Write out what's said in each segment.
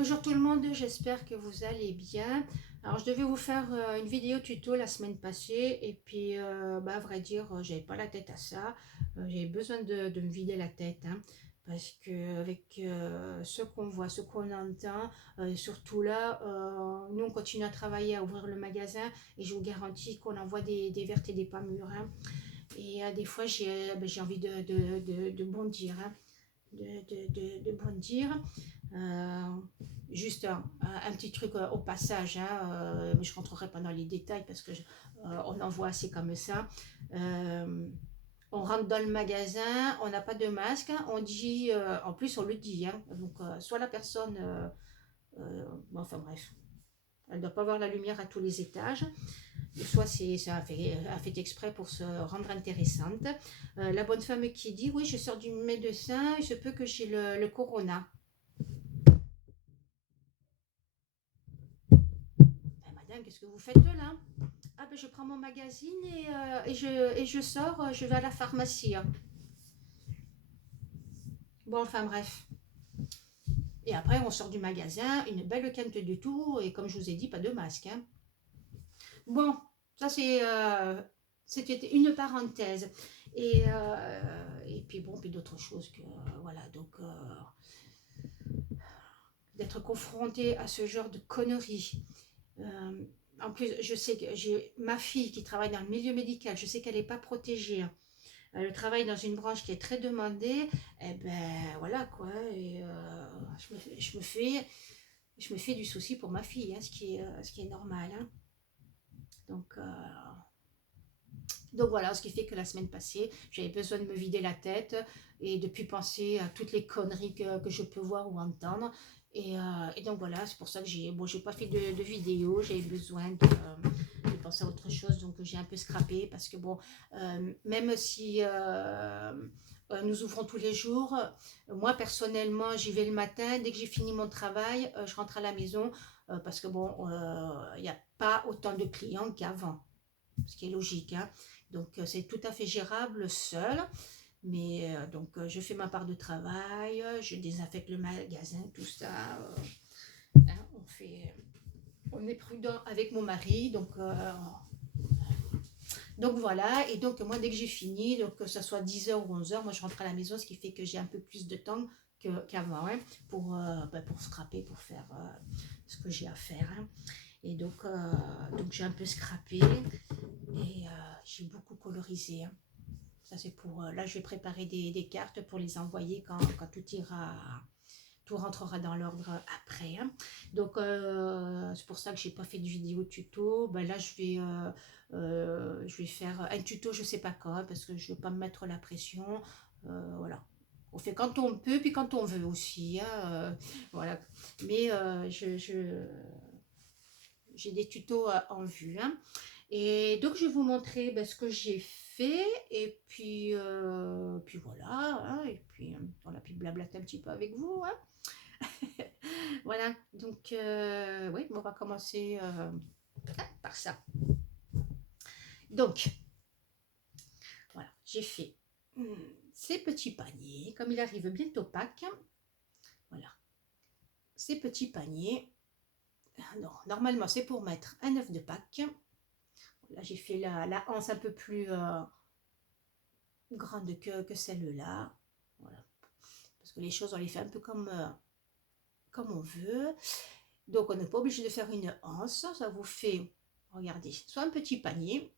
Bonjour tout le monde, j'espère que vous allez bien. Alors je devais vous faire une vidéo tuto la semaine passée et puis à vrai dire j'avais pas la tête à ça. J'avais besoin de me vider la tête, hein, parce que avec ce qu'on voit, ce qu'on entend, surtout là, nous on continue à travailler, à ouvrir le magasin et je vous garantis qu'on en voit des vertes et des pas mûres, hein. Et des fois j'ai envie de bondir, hein, de bondir. Euh, Juste un petit truc au passage, hein, mais je ne rentrerai pas dans les détails parce que on en voit assez comme ça. Euh, on rentre dans le magasin, on n'a pas de masque, hein, on dit, en plus on le dit, hein, donc soit la personne, bon, enfin bref, elle ne doit pas voir la lumière à tous les étages, soit c'est un fait exprès pour se rendre intéressante. La bonne femme qui dit, oui, je sors du médecin, il se peut que j'ai le corona. Ben, madame, qu'est-ce que vous faites là? Ah ben je prends mon magazine et je sors, je vais à la pharmacie, hein. Bon, enfin bref. Et après, on sort du magasin, une belle quinte de tout, et comme je vous ai dit, pas de masque, hein. Bon, ça c'était une parenthèse. Et puis bon, puis d'autres choses que, voilà, donc d'être confronté à ce genre de conneries. Euh, En plus, je sais que j'ai ma fille qui travaille dans le milieu médical, je sais qu'elle n'est pas protégée, hein. Elle travaille dans une branche qui est très demandée, et ben voilà quoi. Et je me fais du souci pour ma fille, hein, ce qui est normal, hein. Donc, euh, donc voilà, ce qui fait que la semaine passée, j'avais besoin de me vider la tête et de plus penser à toutes les conneries que je peux voir ou entendre. Et donc voilà, c'est pour ça que j'ai pas fait de vidéo, j'avais besoin de penser à autre chose, donc j'ai un peu scrappé parce que bon, même si nous ouvrons tous les jours, moi personnellement, j'y vais le matin, dès que j'ai fini mon travail, je rentre à la maison parce que bon, il n'y a pas autant de clients qu'avant, ce qui est logique, hein. Donc c'est tout à fait gérable seul. Mais donc je fais ma part de travail, je désinfecte le magasin, tout ça. Hein, on est prudent avec mon mari, donc voilà. Et donc moi dès que j'ai fini, donc que ce soit 10 h ou 11 h, moi je rentre à la maison, ce qui fait que j'ai un peu plus de temps qu'avant, hein, pour scraper, pour faire ce que j'ai à faire, hein. Et donc j'ai un peu scrappé et j'ai beaucoup colorisé, hein. Ça, c'est pour. Là, je vais préparer des cartes pour les envoyer quand tout rentrera dans l'ordre après, hein. Donc, c'est pour ça que j'ai pas fait de vidéo tuto. Ben là, je vais faire un tuto, je sais pas quand, hein, parce que je veux pas me mettre la pression. Voilà. On fait quand on peut, puis quand on veut aussi, hein, voilà. Mais j'ai des tutos en vue, hein. Et donc, je vais vous montrer ce que j'ai fait. Et puis voilà, hein, et puis on a pu blablater un petit peu avec vous, hein. Voilà, donc oui, on va commencer par ça. Donc, voilà, j'ai fait ces petits paniers, comme il arrive bientôt Pâques. Voilà, ces petits paniers. Non, normalement, c'est pour mettre un œuf de Pâques. Là, j'ai fait la anse un peu plus grande que celle-là. Voilà, parce que les choses, on les fait un peu comme on veut. Donc, on n'est pas obligé de faire une anse. Ça vous fait, regardez, soit un petit panier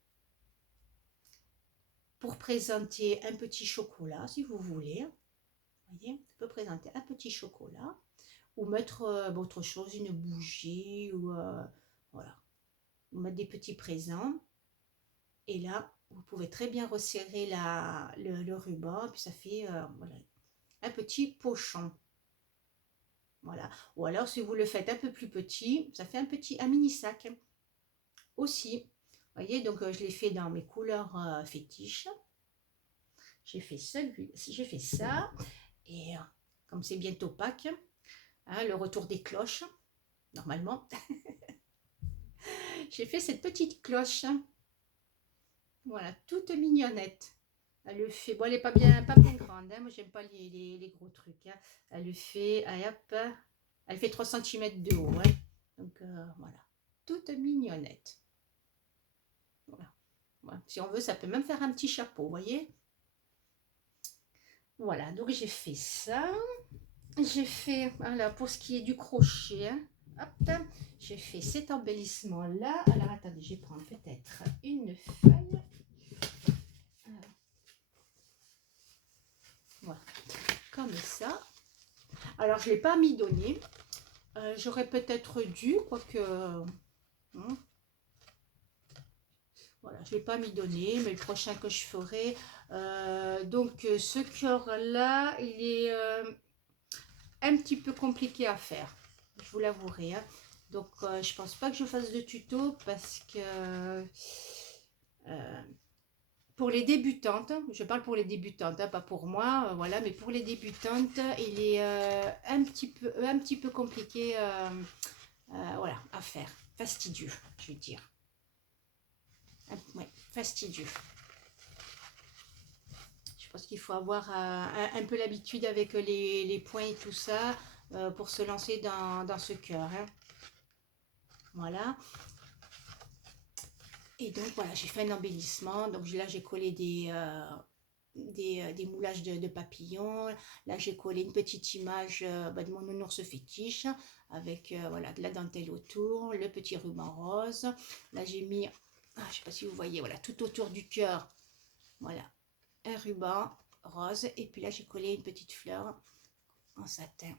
pour présenter un petit chocolat, si vous voulez. Vous voyez, on peut présenter un petit chocolat ou mettre autre chose, une bougie ou voilà, ou mettre des petits présents. Et là, vous pouvez très bien resserrer le ruban, puis ça fait voilà, un petit pochon. Voilà. Ou alors, si vous le faites un peu plus petit, ça fait un mini sac aussi. Vous voyez, donc je l'ai fait dans mes couleurs fétiches. J'ai fait ça. Et comme c'est bientôt Pâques, hein, le retour des cloches, normalement, j'ai fait cette petite cloche. Voilà, toute mignonnette. Elle le fait. Bon, elle n'est pas bien grande, hein. Moi, j'aime pas les gros trucs, hein. Elle le fait. Allez, hop. Elle fait 3 cm de haut. Hein. Donc voilà, toute mignonnette. Voilà. Voilà. Si on veut, ça peut même faire un petit chapeau, vous voyez. Voilà, donc j'ai fait ça. J'ai fait, alors pour ce qui est du crochet, hein, hop, j'ai fait cet embellissement là. Alors attendez, je vais prendre peut-être une feuille. Voilà, comme ça. Alors je ne l'ai pas midonné. J'aurais peut-être dû, quoique. Hein, voilà, je ne l'ai pas midonné, mais le prochain que je ferai. Donc ce cœur-là, il est un petit peu compliqué à faire. Je vous l'avouerai. Hein. Donc je pense pas que je fasse de tuto parce que pour les débutantes, je parle pour les débutantes, hein, pas pour moi, voilà, mais pour les débutantes, il est un petit peu compliqué voilà, à faire. Fastidieux, je veux dire. Ouais, fastidieux. Je pense qu'il faut avoir un peu l'habitude avec les points et tout ça pour se lancer dans ce cœur. Hein. Voilà. Et donc voilà, j'ai fait un embellissement. Donc là, j'ai collé des moulages de papillons. Là, j'ai collé une petite image de mon nounours fétiche avec voilà, de la dentelle autour, le petit ruban rose. Là, j'ai mis, je ne sais pas si vous voyez, voilà, tout autour du cœur, voilà, un ruban rose. Et puis là, j'ai collé une petite fleur en satin.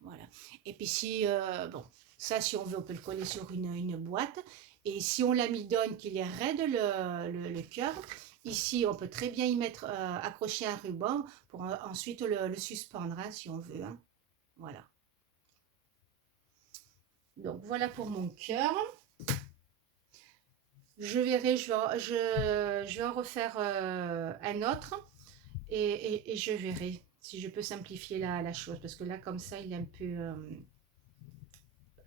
Voilà. Et puis si, bon, ça, si on veut, on peut le coller sur une boîte. Et si on l'amidonne, qu'il est raide le cœur, ici, on peut très bien y mettre, accrocher un ruban pour ensuite le suspendre, hein, si on veut. Hein. Voilà. Donc, voilà pour mon cœur. Je verrai, je vais en refaire un autre et je verrai si je peux simplifier la chose. Parce que là, comme ça, il est un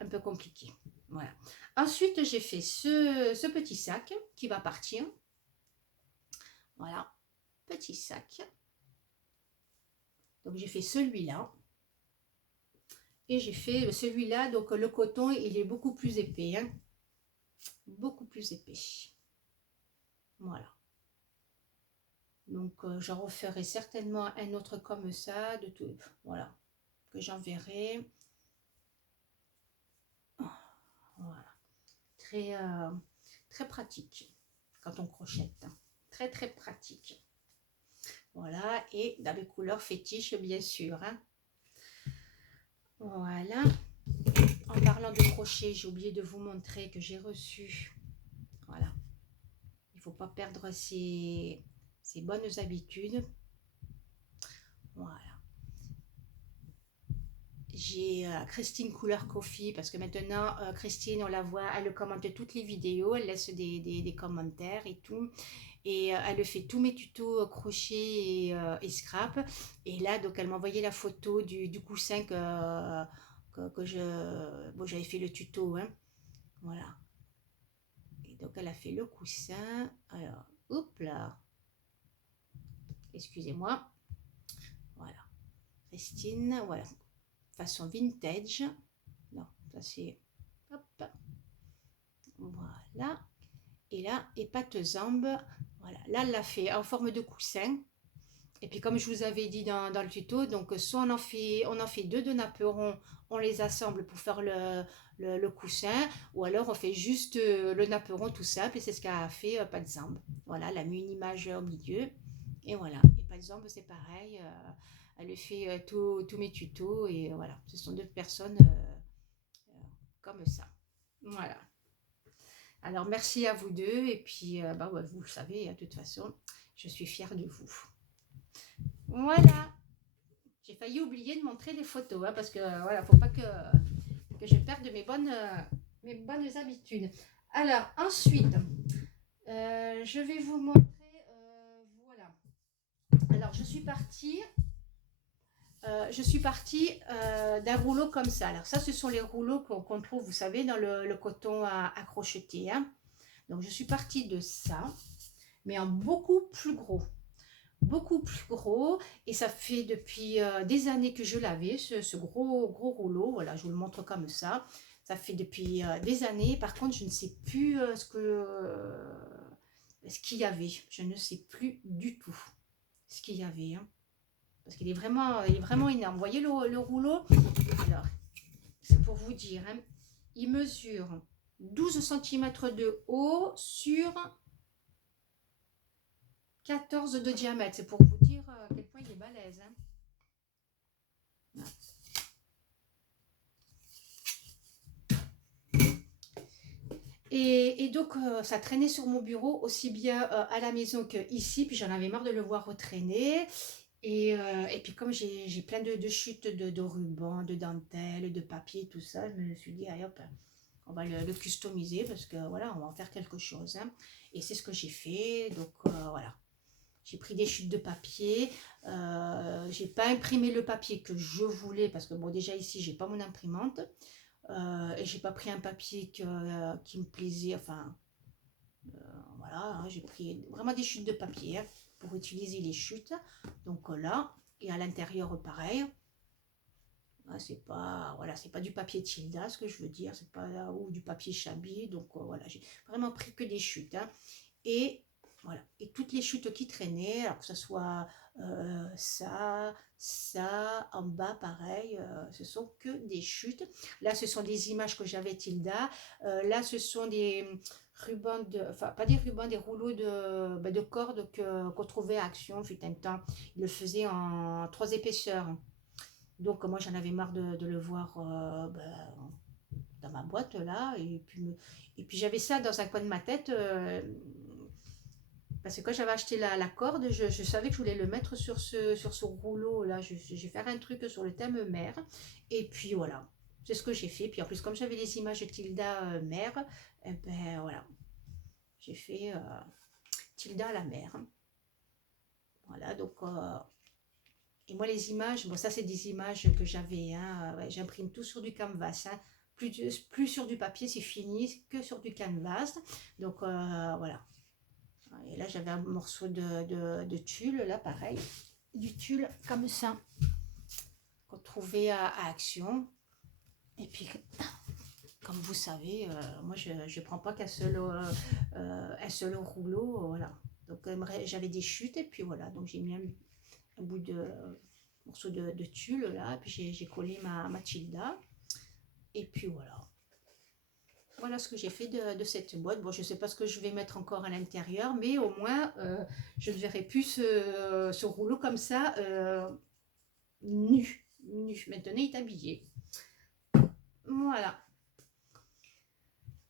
peu compliqué. Voilà. Ensuite, j'ai fait ce petit sac qui va partir. Voilà, petit sac. Donc, j'ai fait celui-là. Et j'ai fait celui-là, donc le coton, il est beaucoup plus épais. Hein. Beaucoup plus épais. Voilà. Donc, j'en referai certainement un autre comme ça. De tout, voilà, que j'enverrai. Voilà. Très, très pratique quand on crochette. Très, très pratique. Voilà, et dans les couleurs fétiches, bien sûr. Hein. Voilà. En parlant de crochet, j'ai oublié de vous montrer que j'ai reçu. Voilà. Il ne faut pas perdre ses bonnes habitudes. Voilà. J'ai Christine Couleur Coffee parce que maintenant, Christine, on la voit, elle commente toutes les vidéos, elle laisse des commentaires et tout. Et elle fait tous mes tutos crochet et scrap. Et là, donc, elle m'a envoyé la photo du coussin que j'avais fait le tuto. Hein. Voilà. Et donc, elle a fait le coussin. Alors, hop là. Excusez-moi. Voilà. Christine, voilà. Façon vintage. Non, ça c'est... Hop. Voilà. Et là, épate-zambe. Voilà. Là, elle l'a fait en forme de coussin. Et puis comme je vous avais dit dans le tuto, donc soit on en fait deux de napperons, on les assemble pour faire le coussin, ou alors on fait juste le napperon tout simple, et c'est ce qu'a fait Patzambe. Voilà, elle a mis une image au milieu, et voilà. Et Patzambe c'est pareil, elle fait tous mes tutos, et voilà, ce sont deux personnes comme ça. Voilà. Alors merci à vous deux, et puis bah, ouais, vous le savez, de toute façon, je suis fière de vous. Voilà. J'ai failli oublier de montrer les photos, hein, parce que voilà, faut pas que je perde mes bonnes habitudes. Alors, ensuite, je vais vous montrer, voilà. Alors, je suis partie d'un rouleau comme ça. Alors, ça, ce sont les rouleaux qu'on trouve, vous savez, dans le coton à crocheter. Hein. Donc, je suis partie de ça, mais en beaucoup plus gros. beaucoup plus gros et ça fait depuis des années que je l'avais, ce gros rouleau. Voilà, je vous le montre comme ça. Ça fait depuis des années. Par contre, je ne sais plus ce qu'il y avait. Je ne sais plus du tout ce qu'il y avait. Hein. Parce qu'il est il est vraiment énorme. Vous voyez le rouleau? Alors, c'est pour vous dire. Hein, il mesure 12 centimètres de haut sur 14 de diamètre. C'est pour vous dire à quel point il est balèze. Hein. Et donc, ça traînait sur mon bureau, aussi bien à la maison qu'ici. Puis j'en avais marre de le voir retraîner. Et puis comme j'ai plein de chutes de ruban, de dentelle, de papier, tout ça, je me suis dit, allez hop, on va le customiser parce que voilà, on va en faire quelque chose. Hein. Et c'est ce que j'ai fait. Donc voilà, j'ai pris des chutes de papier. J'ai pas imprimé le papier que je voulais parce que bon, déjà ici, j'ai pas mon imprimante. Et j'ai pas pris un papier qui me plaisait. Enfin, voilà, hein, j'ai pris vraiment des chutes de papier hein, pour utiliser les chutes. Donc là, et à l'intérieur, pareil. C'est pas voilà, c'est pas du papier Tilda, ce que je veux dire, c'est pas ou du papier Chabi. Donc voilà, j'ai vraiment pris que des chutes. Hein. Et voilà, et toutes les chutes qui traînaient, alors que ce soit ça, en bas pareil, ce sont que des chutes. Là, ce sont des images que j'avais Tilda. Là, ce sont des rubans, enfin pas des rubans, des rouleaux de cordes qu'on trouvait à Action, fut un temps. Ils le faisaient en 3 épaisseurs. Donc moi, j'en avais marre de le voir dans ma boîte là. Et puis j'avais ça dans un coin de ma tête. Parce que quand j'avais acheté la corde, je savais que je voulais le mettre sur ce rouleau-là. Je vais faire un truc sur le thème mer. Et puis voilà, c'est ce que j'ai fait. Puis en plus, comme j'avais les images de Tilda mer, eh ben voilà, j'ai fait Tilda à la mer. Voilà, donc... et moi, les images, bon, ça, c'est des images que j'avais. Hein, ouais, j'imprime tout sur du canvas. Hein, plus sur du papier, c'est fini, que sur du canvas. Donc voilà. Et là, j'avais un morceau de tulle, là, pareil. Du tulle comme ça, qu'on trouvait à Action. Et puis, comme vous savez, moi, je ne prends pas un seul rouleau. Voilà. Donc, j'avais des chutes, et puis voilà. Donc, j'ai mis un bout de morceau de tulle, là. Et puis, j'ai collé ma Tilda. Et puis, voilà. Voilà ce que j'ai fait de cette boîte. Bon, je ne sais pas ce que je vais mettre encore à l'intérieur, mais au moins, je ne verrai plus ce rouleau comme ça, nu. Maintenant, il est habillé. Voilà.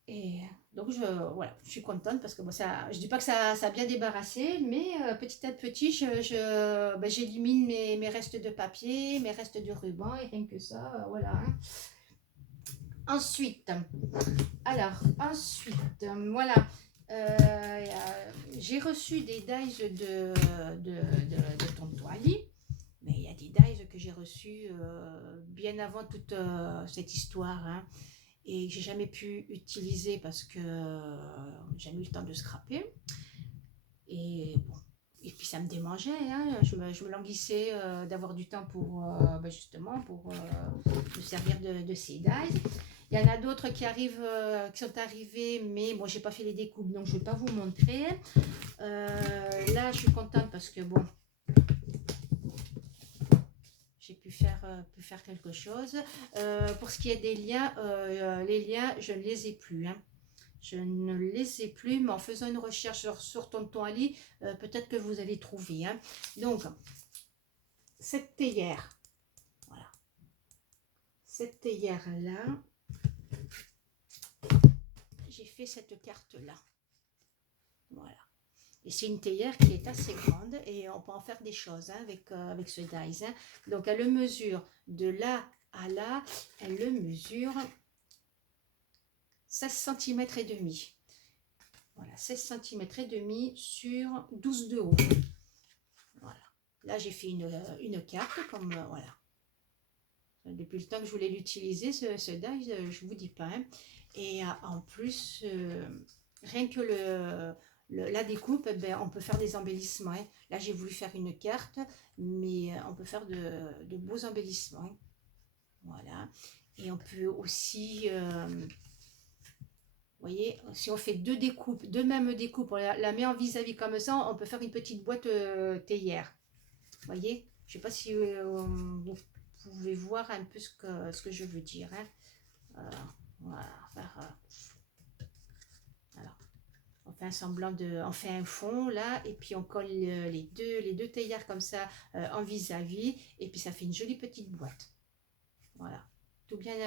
Et donc, voilà, je suis contente parce que bon, ça, je ne dis pas que ça a bien débarrassé, mais petit à petit, j'élimine mes restes de papier, mes restes de ruban, et rien que ça, voilà. Hein. Ensuite, voilà, j'ai reçu des dies de Tonton Ali, mais il y a des dies que j'ai reçus bien avant toute cette histoire, hein, et que j'ai jamais pu utiliser parce que j'ai jamais eu le temps de scraper. Et bon. Et puis ça me démangeait, hein. Je me languissais d'avoir du temps pour justement pour me servir de ces dies. Il y en a d'autres qui sont arrivés, mais bon, j'ai pas fait les découpes, donc je vais pas vous montrer. Là, je suis contente parce que bon, j'ai pu faire quelque chose. Pour ce qui est des liens, les liens, je ne les ai plus. Hein. Je ne les ai plus, mais en faisant une recherche sur Tonton Ali, peut-être que vous allez trouver. Hein. Donc, cette théière, voilà. Cette théière-là, j'ai fait cette carte-là. Voilà. Et c'est une théière qui est assez grande et on peut en faire des choses hein, avec ce dies. Hein. Donc, elle le mesure de là à là, elle le mesure 16 cm et demi. Voilà, 16 cm et demi sur 12 de haut. Voilà. Là, j'ai fait une carte comme voilà. Depuis le temps que je voulais l'utiliser, ce die, je ne vous dis pas. Hein. Et en plus, rien que la découpe, eh ben, on peut faire des embellissements. Hein. Là, j'ai voulu faire une carte, mais on peut faire de beaux embellissements. Hein. Voilà. Et on peut aussi, vous voyez, si on fait deux découpes, deux mêmes découpes, on la met en vis-à-vis comme ça, on peut faire une petite boîte théière. Vous voyez, je ne sais pas si vous pouvez voir un peu ce que je veux dire. Hein. Voilà, alors, on fait un semblant de, on fait un fond là, et puis on colle les deux théières comme ça en vis-à-vis, et puis ça fait une jolie petite boîte. Voilà, tout bien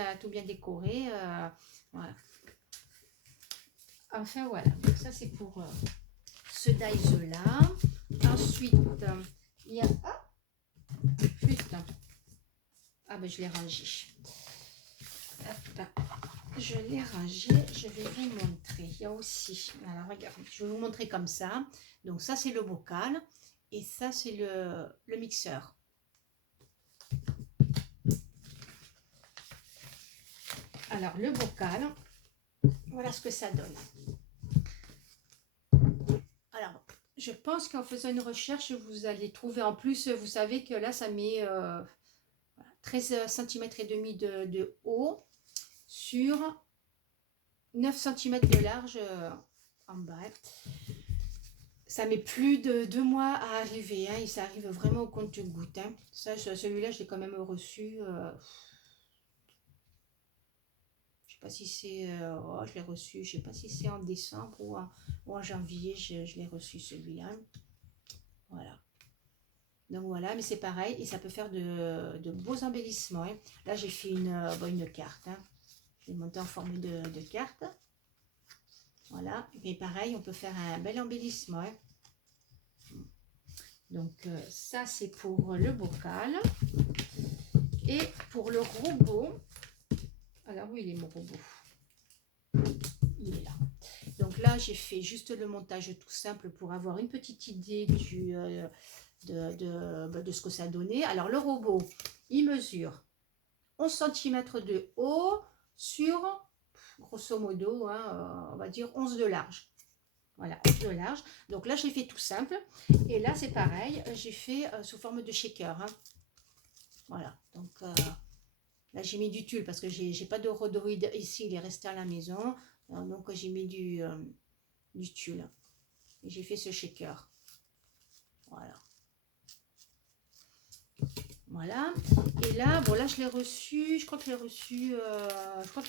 décoré. Voilà. Enfin voilà, donc ça c'est pour ce dies là. Ensuite, il y a... Ah, putain. Ah ben je l'ai rangé. Hop. Je l'ai rangé, je vais vous montrer. Il y a aussi, alors regardez, je vais vous montrer comme ça. Donc ça c'est le bocal et ça c'est le mixeur. Alors le bocal, voilà ce que ça donne. Alors je pense qu'en faisant une recherche, vous allez trouver en plus, vous savez que là ça met 13 cm et demi de haut sur 9 cm de large en bas. Ça met plus de 2 mois à arriver, hein, et ça arrive vraiment au compte-gouttes. Hein. Ça, celui-là, je l'ai quand même reçu. Je sais pas si c'est... oh, je l'ai reçu, je sais pas si c'est en décembre ou en janvier, je l'ai reçu celui-là. Voilà. Donc voilà, mais c'est pareil, et ça peut faire de beaux embellissements. Hein. Là, j'ai fait une carte. Hein. Je l'ai montée en forme de carte. Voilà, mais pareil, on peut faire un bel embellissement. Hein. Donc ça c'est pour le bocal. Et pour le robot, alors où il est mon robot? Il est là. Donc là j'ai fait juste le montage tout simple pour avoir une petite idée de ce que ça donnait. Alors le robot, il mesure 11 cm de haut sur, grosso modo, hein, on va dire 11 de large. Voilà, 11 de large. Donc là, j'ai fait tout simple. Et là, c'est pareil. J'ai fait sous forme de shaker. Hein. Voilà. Donc là, j'ai mis du tulle parce que j'ai pas de rhodoïde ici. Il est resté à la maison. Donc, j'ai mis du tulle. Et j'ai fait ce shaker. Voilà. Voilà. Et là, bon, là, je l'ai reçu. Je crois que je l'ai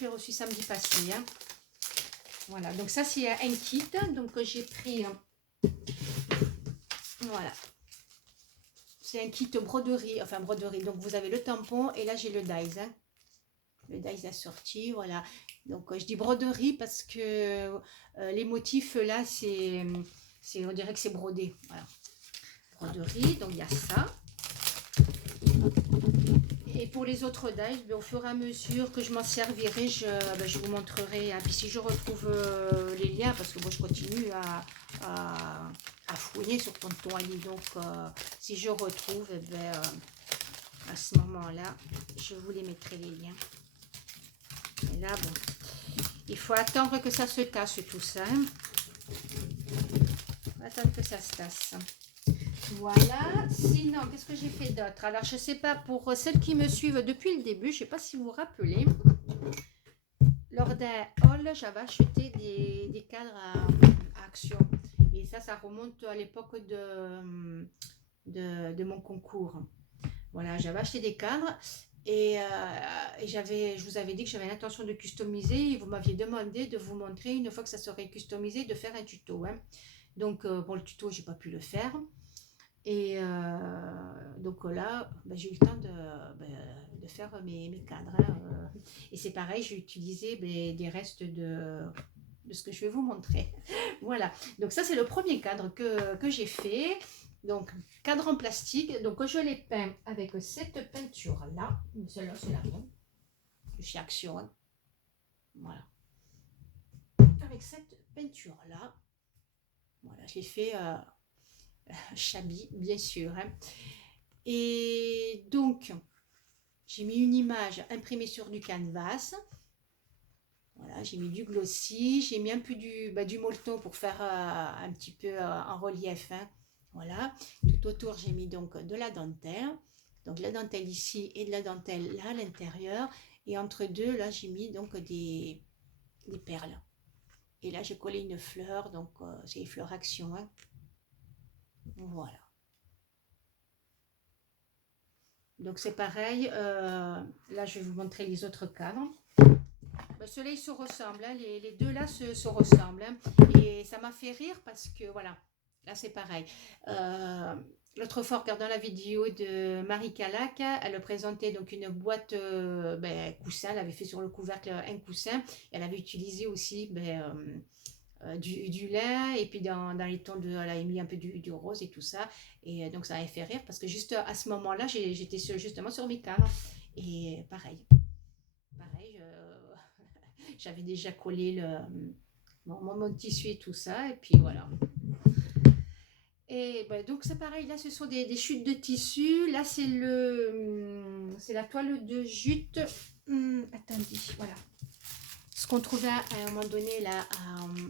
reçu samedi passé. Hein. Voilà, donc ça c'est un kit, donc j'ai pris, voilà, c'est un kit broderie, enfin broderie, donc vous avez le tampon et là j'ai le dies, hein. Le dies assorti, voilà, donc je dis broderie parce que les motifs là c'est, on dirait que c'est brodé, voilà, broderie, donc il y a ça. Et pour les autres dies, au fur et à mesure que je m'en servirai, je vous montrerai. Hein. Puis si je retrouve les liens, parce que moi je continue à fouiller sur Tonton Ali. Donc si je retrouve, eh ben, à ce moment-là, je vous les mettrai les liens. Et là, bon, il faut attendre que ça se tasse tout ça. Hein. Attendre que ça se tasse. Voilà, sinon, qu'est-ce que j'ai fait d'autre? Alors, je ne sais pas, pour celles qui me suivent depuis le début, je ne sais pas si vous vous rappelez, lors d'un haul, j'avais acheté des cadres à action. Et ça remonte à l'époque de mon concours. Voilà, j'avais acheté des cadres et je vous avais dit que j'avais l'intention de customiser et vous m'aviez demandé de vous montrer, une fois que ça serait customisé, de faire un tuto. Hein. Donc, pour le tuto, je n'ai pas pu le faire. Et donc là, j'ai eu le temps de faire mes cadres. Hein, et c'est pareil, j'ai utilisé des restes de ce que je vais vous montrer. Voilà, donc ça c'est le premier cadre que j'ai fait. Donc, cadre en plastique. Donc, je l'ai peint avec cette peinture-là. Celle-là, c'est la mienne. De chez Action. Hein. Voilà. Avec cette peinture-là. Voilà, je l'ai fait... Chabi, bien sûr. Hein. Et donc, j'ai mis une image imprimée sur du canvas. Voilà, j'ai mis du glossy, j'ai mis un peu du molleton pour faire un petit peu en relief, hein. Voilà, tout autour j'ai mis donc de la dentelle. Donc la dentelle ici et de la dentelle là à l'intérieur. Et entre deux, là j'ai mis donc des perles. Et là j'ai collé une fleur, donc c'est les fleurs action, hein. Voilà. Donc c'est pareil, là je vais vous montrer les autres cadres. Ben, ceux-là ils se ressemblent, hein. Les deux là se ressemblent, hein. Et ça m'a fait rire parce que voilà, là c'est pareil. Euh, L'autre fois, en regardant la vidéo de Marie Calac, elle présentait donc une boîte coussin, elle avait fait sur le couvercle un coussin, elle avait utilisé aussi du lin, et puis dans les tons elle avait mis un peu du rose et tout ça, et donc ça avait fait rire parce que juste à ce moment là j'étais justement sur mes cannes, et pareil j'avais déjà collé mon tissu et tout ça, et puis voilà. Et ben, donc c'est pareil, là ce sont des chutes de tissu, là c'est la toile de jute. Attendez, voilà, ce qu'on trouvait à un moment donné là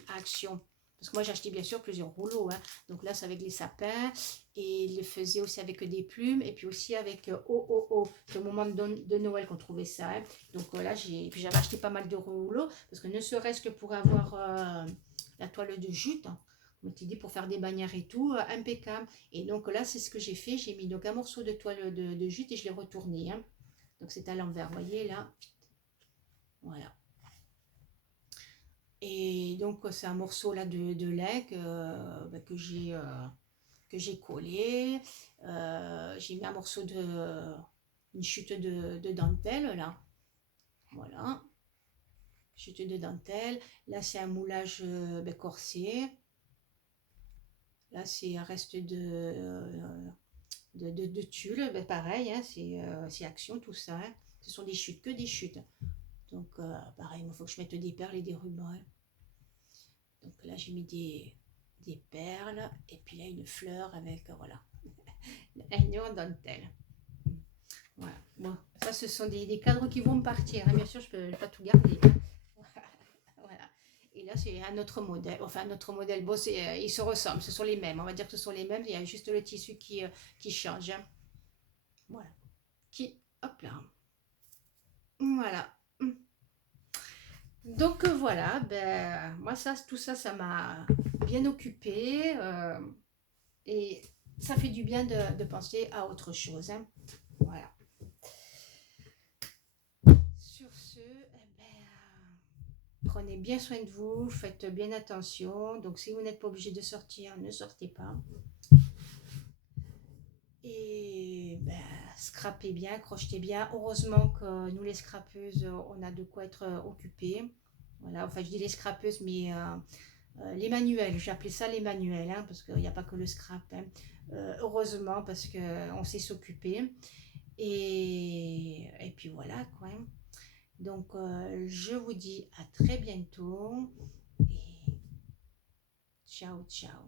à Action. Parce que moi j'ai acheté bien sûr plusieurs rouleaux, hein. Donc là c'est avec les sapins, et il le faisait aussi avec des plumes, et puis aussi avec c'est au moment de Noël qu'on trouvait ça, hein. Donc là j'avais acheté pas mal de rouleaux, parce que ne serait-ce que pour avoir la toile de jute, hein, comme tu dis, pour faire des bannières et tout, impeccable. Et donc là c'est ce que j'ai fait, j'ai mis donc un morceau de toile de jute et je l'ai retourné, hein. Donc c'est à l'envers, vous voyez là, voilà. Et donc c'est un morceau là de lait que j'ai collé. J'ai mis un morceau une chute de dentelle là. Voilà, chute de dentelle. Là c'est un moulage corsé. Là c'est un reste de tulle. Ben, pareil, hein, c'est Action tout ça, hein. Ce sont des chutes, que des chutes. Donc pareil, il faut que je mette des perles et des rubans, hein. Donc là, j'ai mis des perles, et puis là, une fleur avec, voilà, un en dentelle. Voilà. Bon, ça, ce sont des cadres qui vont me partir, hein. Bien sûr, je ne peux pas tout garder. Voilà. Et là, c'est un autre modèle. Enfin, un autre modèle. Bon, ils se ressemblent, ce sont les mêmes. On va dire que ce sont les mêmes. Il y a juste le tissu qui change, hein. Voilà. Hop là. Voilà. Donc voilà, ben, moi tout ça, ça m'a bien occupée, et ça fait du bien de penser à autre chose, hein. Voilà. Sur ce, eh ben, prenez bien soin de vous, faites bien attention. Donc si vous n'êtes pas obligé de sortir, ne sortez pas. Et ben, scrapez bien, crochetez bien. Heureusement que nous les scrapeuses, on a de quoi être occupées. Voilà, enfin je dis les scrapeuses, mais les manuels, j'ai appelé ça les manuels, hein, parce qu'il n'y a pas que le scrap, hein. Heureusement, parce qu'on sait s'occuper. Et puis voilà, quoi. Donc, je vous dis à très bientôt. Et ciao, ciao.